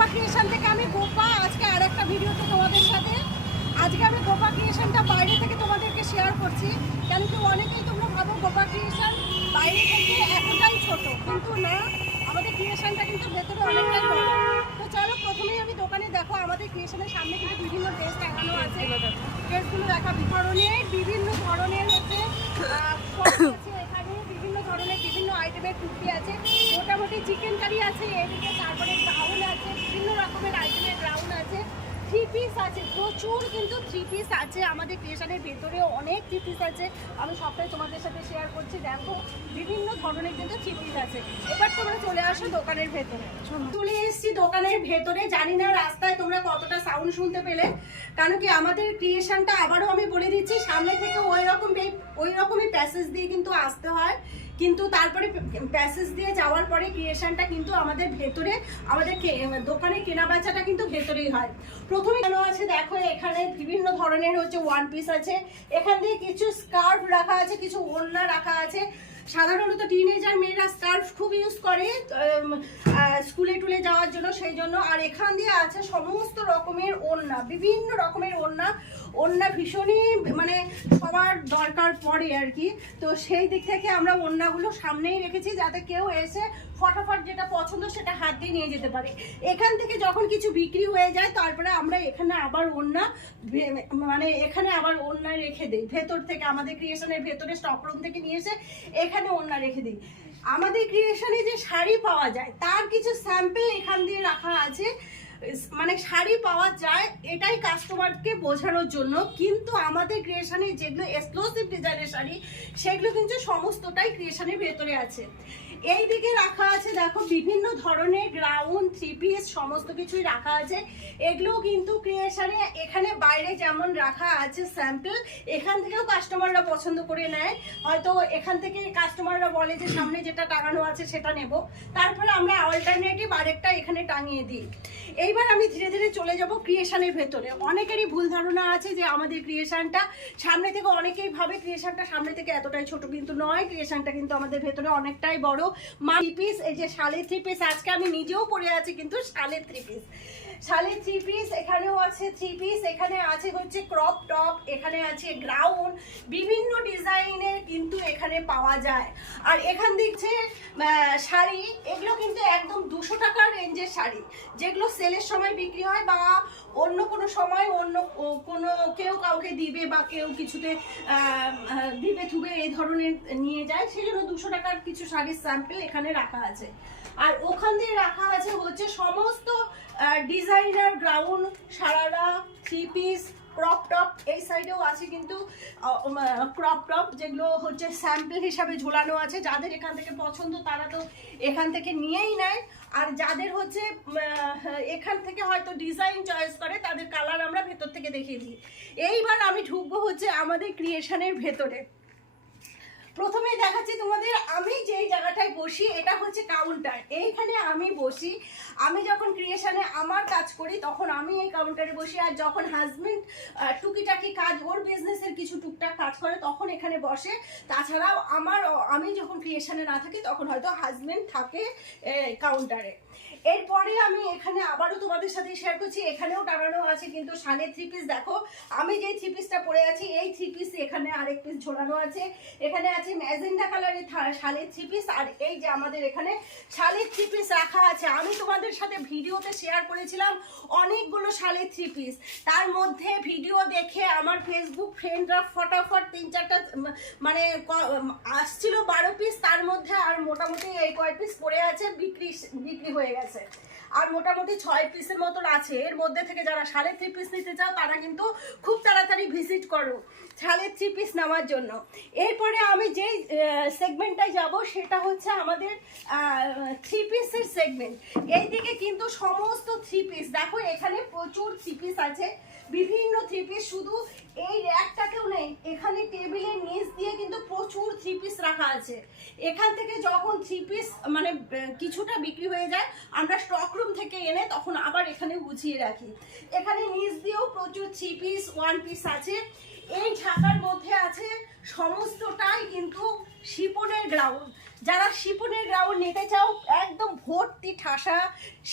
Gopa creation থেকে আমি গোপা আজকে আরেকটা ভিডিওতে তোমাদের সাথে আজকে আমি গোপা ক্রিয়েশনটা বাইরে থেকে তোমাদেরকে শেয়ার করছি। কেন কি অনেকেই তোমরা ভাবো গোপা ক্রিয়েশন বাইরে থেকে এতটাই ছোট, কিন্তু না, আমাদের ক্রিয়েশনটা কিন্তু ভেতরে অনেকটাই বড়। তো চলো প্রথমেই আমি দোকানে দেখো আমাদের ক্রিয়েশনের সামনে কিন্তু বিভিন্ন ড্রেস টাঙানো আছে। ড্রেসগুলো দেখা বিভিন্ন ধরনের হচ্ছে এখানে বিভিন্ন ধরনের বিভিন্ন আইটেমের কুর্তি আছে, মোটামুটি চিকেন কারি আছে এদিকে, তারপরে গাউন আছে, বিভিন্ন রকমের আইটেমের গাউন আছে, থ্রি পিস আছে, প্রচুর কিন্তু থ্রি পিস আছে আমাদের ক্রিয়েশনের ভেতরেও অনেক থ্রি পিস আছে। আমি সবটাই তোমাদের সাথে শেয়ার করছি। দেখো বিভিন্ন ধরনের কিন্তু থ্রি পিস আছে। এবার তোমরা চলে আসো দোকানের ভেতরে। চলে এসেছি দোকানের ভেতরে, জানি না রাস্তায় তোমরা কতটা সাউন্ড শুনতে পেলে, কারণ কি আমাদের ক্রিয়েশনটা আবারও আমি বলে দিচ্ছি সামনে থেকে ওই রকমই প্যাসেজ দিয়ে কিন্তু আসতে হয়, কিন্তু তারপরে প্যাসেজ দিয়ে যাওয়ার পরে ক্রিয়েশনটা কিন্তু আমাদের ভেতরে, আমাদের দোকানে কেনা বেচাটা কিন্তু ভেতরেই হয়। প্রথমে কেন আছে দেখো, এখানে বিভিন্ন ধরনের হচ্ছে ওয়ান পিস আছে, এখান দিয়ে কিছু স্কার্ফ রাখা আছে, কিছু ওড়না রাখা আছে। সাধারণত টিনেজার মেয়েরা স্কার্ফ খুব ইউজ করে স্কুলে টুলে যাওয়ার জন্য, সেই জন্য। আর এখান দিয়ে আছে সমস্ত রকমের ওড়না, বিভিন্ন রকমের ওড়না ভীষণই মানে সবার দরকার পড়ে আর কি। তো সেই দিক থেকে আমরা ওড়নাগুলো সামনেই রেখেছি, যাতে কেউ এসে ফটাফট যেটা পছন্দ সেটা হাত দিয়ে নিয়ে যেতে পারে। এখান থেকে যখন কিছু বিক্রি হয়ে যায় তারপরে আমরা এখানে আবার ওড়না রেখে দিই ভেতর থেকে, আমাদের ক্রিয়েশনের ভেতরে স্টকরুম থেকে নিয়ে এসে এখানে ওড়না রেখে দিই। আমাদের ক্রিয়েশনে যে শাড়ি পাওয়া যায় তার কিছু স্যাম্পল এখান দিয়ে রাখা আছে, মানে শাড়ি পাওয়া যায় এটাই কাস্টমারকে বোঝানোর জন্য, কিন্তু আমাদের ক্রিয়েশনে যেগুলো এক্সক্লুসিভ ডিজাইনের শাড়ি সেগুলো কিন্তু সমস্তটাই ক্রিয়েশনের ভেতরে আছে। এই দিকে রাখা আছে দেখো বিভিন্ন ধরনের গ্রাউন্ড, থ্রি পিস, সমস্ত কিছুই রাখা আছে। এগুলো কিন্তু ক্রিয়েশনে এখানে বাইরে যেমন রাখা আছে স্যাম্পল, এখান থেকেও কাস্টমাররা পছন্দ করে নেয়। হয়তো এখান থেকে কাস্টমাররা বলে যে সামনে যেটা টাঙানো আছে সেটা নেব, তারপরে আমরা অল্টারনেটিভ আরেকটা এখানে টাঙিয়ে দিই। এইবার আমি ধীরে ধীরে চলে যাব ক্রিয়েশনের ভেতরে। অনেকেরই ভুল ধারণা আছে যে আমাদের ক্রিয়েশনটা সামনে থেকে, অনেকেই ভাবে ক্রিয়েশনটা সামনে থেকে এতটাই ছোট, কিন্তু নয়, ক্রিয়েশনটা কিন্তু আমাদের ভেতরে অনেকটাই বড়। থ্রি পিস, এই যে শালের থ্রি পিস, আজকে আমি নিজেও পরে আছি কিন্তু শালের থ্রি পিস, এখানেও আছে থ্রি পিস, এখানে আছে হচ্ছে ক্রপ টপ, এখানে আছে গ্রাউন্ড, বিভিন্ন ডিজাইনের কিন্তু এখানে পাওয়া যায়। আর এখান দিচ্ছে শাড়ি, এগুলো কিন্তু একদম 200 টাকার রেঞ্জের শাড়ি, যেগুলো সেলের সময় বিক্রি হয় বা অন্য কোনো সময় অন্য কোনো কেউ কাউকে দিবে বা কেউ কিছুতে দিবে থুবে এই ধরনের নিয়ে যায়, সেই জন্য 200 টাকার কিছু শাড়ির স্যাম্পল এখানে রাখা আছে। আর ওখান দিয়ে রাখা আছে হচ্ছে সমস্ত designer ground, sharara, three piece, crop top. এই সাইডেও আছে কিন্তু ক্রপ টপ, যেগুলো হচ্ছে স্যাম্পল হিসাবে ঝোলানো আছে। যাদের এখান থেকে পছন্দ তারা তো এখান থেকে নিয়েই নেয়, আর যাদের হচ্ছে এখান থেকে হয়তো ডিজাইন চয়েস করে তাদের কালার আমরা ভেতর থেকে দেখিয়ে দিই। এইবার আমি ঢুকবো হচ্ছে আমাদের ক্রিয়েশনের ভেতরে। প্রথমেই দেখাচ্ছি তোমাদের আমি যেই জায়গাটায় বসি, এটা হচ্ছে কাউন্টার। এইখানে আমি বসি, আমি যখন ক্রিয়েশনে আমার কাজ করি তখন আমি এই কাউন্টারে বসি, আর যখন হাজবেন্ড টুকিটাকি কাজ, ওর বিজনেসের কিছু টুকটাক কাজ করে তখন এখানে বসে। তাছাড়াও আমি যখন ক্রিয়েশনে না থাকি তখন হয়তো হাজবেন্ড থাকে কাউন্টারে। এরপরে আমি এখানে আবারও তোমাদের সাথে শেয়ার করছি, এখানেও টাঙানো আছে কিন্তু শালের থ্রি পিস। দেখো আমি যে থ্রি পিসটা পরে আছি এই থ্রি পিস এখানে আরেক পিস ঝোলানো আছে, এখানে আছে ম্যাজেন্ডা কালারের শালের থ্রি পিস, আর এই যে আমাদের এখানে শালের থ্রি পিস রাখা আছে। আমি তোমাদের সাথে ভিডিওতে শেয়ার করেছিলাম অনেকগুলো শালের থ্রি পিস, তার মধ্যে ভিডিও দেখে আমার ফেসবুক ফ্রেন্ডরা ফটাফট 3-4টা মানে আসছিল 12 পিস, তার মধ্যে আর মোটামুটি এই কয় পিস পড়ে আছে, বিক্রি হয়ে গেছে, আর মোটামুটি 6 পিসের মতন আছে। এর মধ্যে থেকে যারা শালের থ্রি পিস নিতে চাও তারা কিন্তু খুব তাড়াতাড়ি ভিজিট করো শালের থ্রি পিস নেওয়ার জন্য। এরপরে আমি যেই সেগমেন্টটায় যাব সেটা হচ্ছে আমাদের থ্রি পিসের সেগমেন্ট। এইদিকে কিন্তু সমস্ত থ্রি পিস, দেখো এখানে প্রচুর থ্রি পিস আছে, বিভিন্ন থ্রি পিস, শুধু এই র্যাকটাকেও নেই, এখানে টেবিলের নিচ দিয়ে কিন্তু প্রচুর থ্রি পিস রাখা আছে। এখান থেকে যখন থ্রি পিস মানে কিছুটা বিক্রি হয়ে যায় আমরা স্টক রুম থেকে এনে তখন আবার এখানে গুছিয়ে রাখি। এখানে নিচ দিয়েও প্রচুর থ্রি পিস, ওয়ান পিস আছে। এই ঢাকার মধ্যে আছে সমস্তটাই কিন্তু শিপনের গ্রাউন্ড, যারা শিপনের গ্রাউন্ড নিতে চাও একদম ভর্তি ঠাসা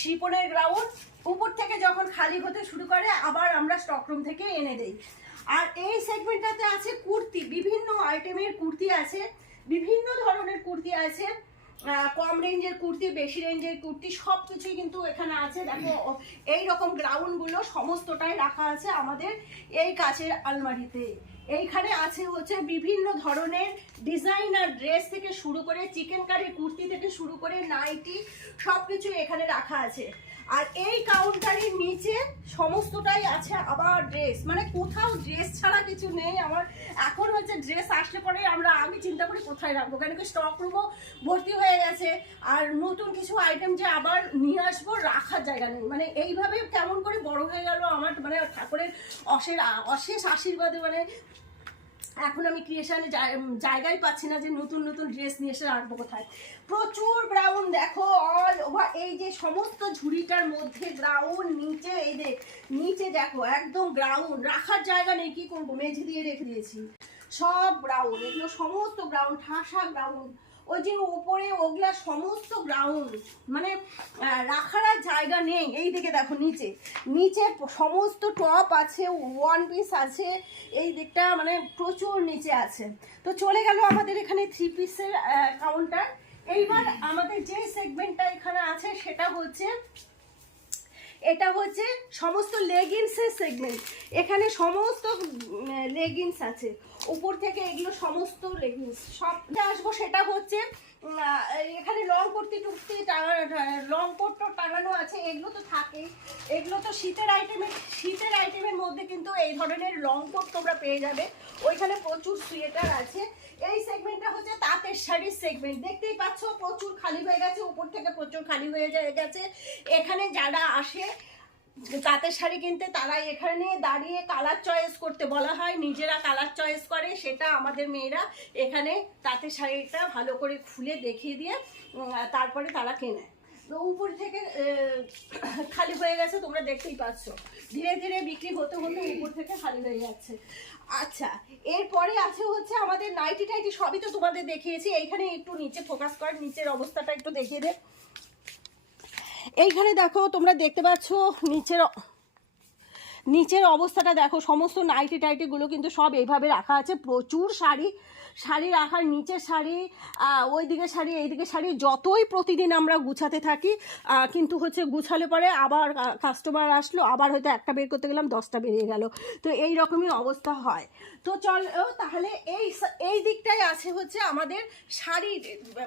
শিপনের গ্রাউন্ড, উপর থেকে যখন খালি হতে শুরু করে আবার আমরা স্টক রুম থেকে এনে দেই। আর এই সেগমেন্টটাতে আছে কুর্তি, বিভিন্ন আইটেমের কুর্তি আছে, বিভিন্ন ধরনের কুর্তি আছে, কম রেঞ্জের কুর্তি, বেশি রেঞ্জের কুর্তি, সব কিছুই কিন্তু এখানে আছে। দেখো এই রকম গ্রাউন্ডগুলো সমস্তটাই রাখা আছে আমাদের এই কাচের আলমারিতে। এইখানে আছে হচ্ছে বিভিন্ন ধরনের ডিজাইনার ড্রেস থেকে শুরু করে চিকেন কারি কুর্তি থেকে শুরু করে নাইটি, সব কিছু এখানে রাখা আছে। আর এই কাউন্টারের নিচে সমস্তটাই আছে আবার ড্রেস, মানে কোথাও ড্রেস ছাড়া কিছু নেই আমার। এখন হচ্ছে ড্রেস আসলে পরে আমি চিন্তা করি কোথায় রাখবো, কেন কি স্টক রুমও ভর্তি হয়ে গেছে, আর নতুন কিছু আইটেম যে আবার নিয়ে আসবো রাখার জায়গা নেই। মানে এইভাবে কেমন করে বড় হয়ে গেল আমার, মানে ঠাকুরের অশেষ আশীর্বাদে মানে এখন আমি ক্রিয়েশনে জায়গায় পাচ্ছি না যে নতুন নতুন ড্রেস নিয়ে এসে রাখবো কোথায়। প্রচুর গ্রাউন্ড দেখো অল ওভার, এই যে সমস্ত ঝুড়িটার মধ্যে গ্রাউন্ড, নিচে এই যে নিচে দেখো একদম গ্রাউন্ড, রাখার জায়গা নেই, কি করবো মেঝে দিয়ে রেখে দিয়েছি সব গ্রাউন্ড, এগুলো সমস্ত গ্রাউন্ড, ঠাসা গ্রাউন্ড। ওই যে উপরে ওগুলা সমস্ত গ্রাউন্ড, মানে রাখার আর জায়গা নেই। এই দিকে দেখো নিচে নিচে সমস্ত টপ আছে, ওয়ান পিস আছে, এই দিকটা মানে প্রচুর নিচে আছে। তো চলে গেল আমাদের এখানে 3 পিসের কাউন্টার। এইবার আমাদের যে সেগমেন্টটা এখানে আছে সেটা হচ্ছে, এটা হচ্ছে সমস্ত লেগিংসের সেগমেন্ট। এখানে সমস্ত লেগিংস আছে, উপর থেকে এগুলো সমস্ত লেগিংস সব আসবো। সেটা হচ্ছে এখানে লং কুর্তি টুর্তি লং কোট টাঙানো আছে, এগুলো তো থাকে, এগুলো তো শীতের আইটেমের মধ্যে কিন্তু এই ধরনের লং কোট তোমরা পেয়ে যাবে। ওইখানে প্রচুর সোয়েটার আছে। এই সেগমেন্টটা হচ্ছে তাঁতের শাড়ির সেগমেন্ট, দেখতেই পাচ্ছ প্রচুর খালি হয়ে গেছে, উপর থেকে প্রচুর খালি হয়ে গেছে। এখানে যারা আসে তাঁতের শাড়ি কিনতে তারা এখানে দাঁড়িয়ে কালার চয়েস করতে বলা হয়, নিজেরা কালার চয়েস করে, সেটা আমাদের মেয়েরা এখানে তাঁতের শাড়িটা ভালো করে খুলে দেখিয়ে দিয়ে তারপরে তারা কেনে। তো উপর থেকে খালি হয়ে গেছে, তোমরা দেখতেই পাচ্ছ ধীরে ধীরে বিক্রি হতে হতে উপর থেকে খালি হয়ে যাচ্ছে। আচ্ছা, এরপরে আছে হচ্ছে আমাদের নাইটি টাইটি, সবই তো তোমাদের দেখিয়েছি। এইখানে একটু নিচে ফোকাস কর, নিচের অবস্থাটা একটু দেখিয়ে দে। এইখানে দেখো তোমরা দেখতে পাচ্ছ নিচের অবস্থাটা দেখো, সমস্ত নাইটি টাইটিগুলো কিন্তু সব এইভাবে রাখা আছে। প্রচুর শাড়ি রাখার, নিচের শাড়ি, ওইদিকে শাড়ি, এইদিকে শাড়ি, যতই প্রতিদিন আমরা গুছাতে থাকি কিন্তু হচ্ছে গুছালে পরে আবার কাস্টমার আসলো, আবার হয়তো একটা বের করতে গেলাম 10টা বেরিয়ে গেল, তো এই রকমই অবস্থা হয়। তো চলো তাহলে এই দিকটাই আছে হচ্ছে আমাদের শাড়ি,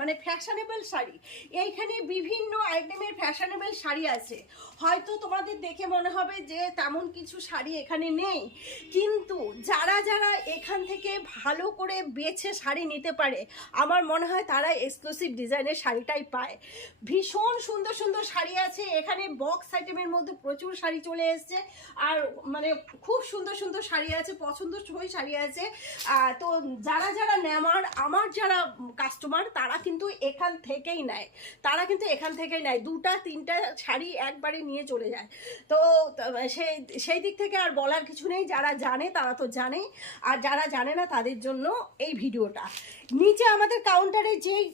মানে ফ্যাশনেবল শাড়ি। এইখানে বিভিন্ন আইটেমের ফ্যাশনেবল শাড়ি আছে। হয়তো তোমাদের দেখে মনে হবে যে তেমন কিছু শাড়ি এখানে নেই, কিন্তু যারা এখান থেকে ভালো করে বেছে শাড়ি নিতে পারে আমার মনে হয় তারা এক্সক্লুসিভ ডিজাইনের শাড়িটাই পায়। ভীষণ সুন্দর সুন্দর শাড়ি আছে এখানে, বক্স আইটেমের মধ্যে প্রচুর শাড়ি চলে এসছে, আর মানে খুব সুন্দর সুন্দর শাড়ি আছে, পছন্দসই শাড়ি আছে। তো যারা নেওয়ার, আমার যারা কাস্টমার তারা কিন্তু এখান থেকেই নেয়, 2টা 3টা শাড়ি একবারে নিয়ে চলে যায়। তো সেই দিক থেকে আর বলার কিছু নেই, যারা জানে তারা তো জানেই, আর যারা জানে না তাদের জন্য এই ভিডিওটা। নিচে আমাদের কাউন্টারে যেই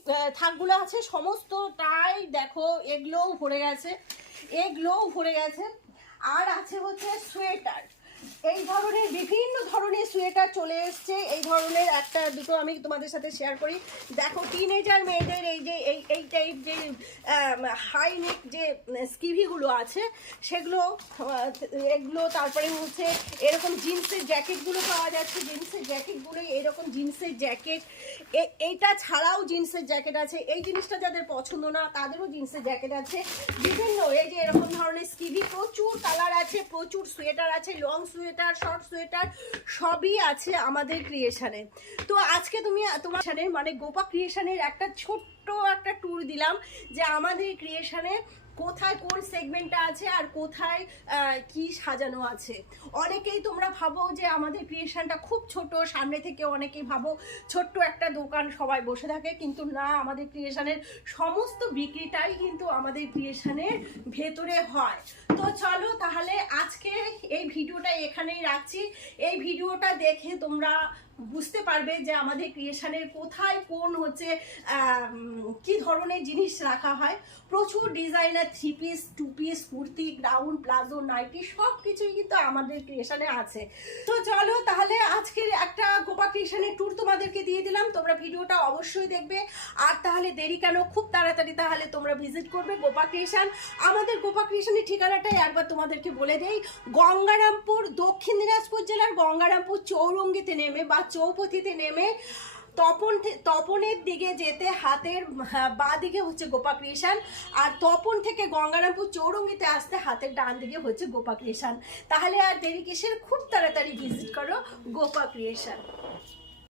থাকগুলো আছে সমস্তটাই দেখো এগুলোও ভরে গেছে। আর আছে হচ্ছে সোয়েটার, এই ধরনের বিভিন্ন ধরনের সোয়েটার চলে এসছে। এই ধরনের একটা দুটো আমি তোমাদের সাথে শেয়ার করি। দেখো টিনেজার মেয়েদের এই টাইপ যে হাই নেক যে স্কিভিগুলো আছে সেগুলো, এগুলো, তারপরে হচ্ছে এরকম জিন্সের জ্যাকেটগুলো পাওয়া যাচ্ছে। জিন্সের জ্যাকেটগুলো এরকম জিন্সের জ্যাকেট, এইটা ছাড়াও জিন্সের জ্যাকেট আছে। এই জিনিসটা যাদের পছন্দ না তাদেরও জিন্সের জ্যাকেট আছে বিভিন্ন, এই যে এরকম ধরনের স্কিভি, প্রচুর কালার আছে, প্রচুর সোয়েটার আছে, লং সোয়েটার, শর্ট সোয়েটার, সবই আছে আমাদের ক্রিয়েশনে। তো আজকে তোমার মানে গোপা ক্রিয়েশনের একটা ছোট্ট একটা ট্যুর দিলাম যে আমাদের ক্রিয়েশনে কোথায় কোন সেগমেন্টটা আছে আর কোথায় কি সাজানো আছে। অনেকেই তোমরা ভাবো যে আমাদের ক্রিয়েশনটা খুব ছোট, সামনে থেকে অনেকেই ভাবো ছোট্ট একটা দোকান সবাই বসে থাকে, কিন্তু না, আমাদের ক্রিয়েশনের সমস্ত বিক্রিটাই কিন্তু আমাদের ক্রিয়েশনের ভেতরে হয়। তো চলো তাহলে আজকে এই ভিডিওটা এখানেই রাখছি। এই ভিডিওটা দেখে তোমরা বুঝতে পারবে যে আমাদের ক্রিয়েশনের কোথায় কোন হচ্ছে কি ধরনের জিনিস রাখা হয়। প্রচুর designer 3 piece 2 piece kurti, ground, palazzo, nightie সব কিছুই কিন্তু আমাদের ক্রিয়েশনে আছে। তো চলো তাহলে আজকের একটা গোপা ক্রিয়েশনের ট্যুর তোমাদেরকে দিয়ে দিলাম, তোমরা ভিডিওটা অবশ্যই দেখবে। আর তাহলে দেরি কেন, খুব তাড়াতাড়ি তাহলে তোমরা ভিজিট করবে গোপা ক্রিয়েশন। আমাদের গোপা ক্রিয়েশনের ঠিকানাটাই একবার তোমাদেরকে বলে দেই, গঙ্গারামপুর, দক্ষিণ দিনাজপুর জেলার গঙ্গারামপুর চৌরঙ্গিতে নেমে বা চৌপথিতে নেমে তপনের দিকে যেতে হাতের বাঁ দিকে হচ্ছে গোপা ক্রিয়েশন, আর তপন থেকে গঙ্গারামপুর চৌরঙ্গিতে আসতে হাতের ডান দিকে হচ্ছে গোপা ক্রিয়েশন। তাহলে আর দেরি কিসের, খুব তাড়াতাড়ি ভিজিট করো গোপা ক্রিয়েশন।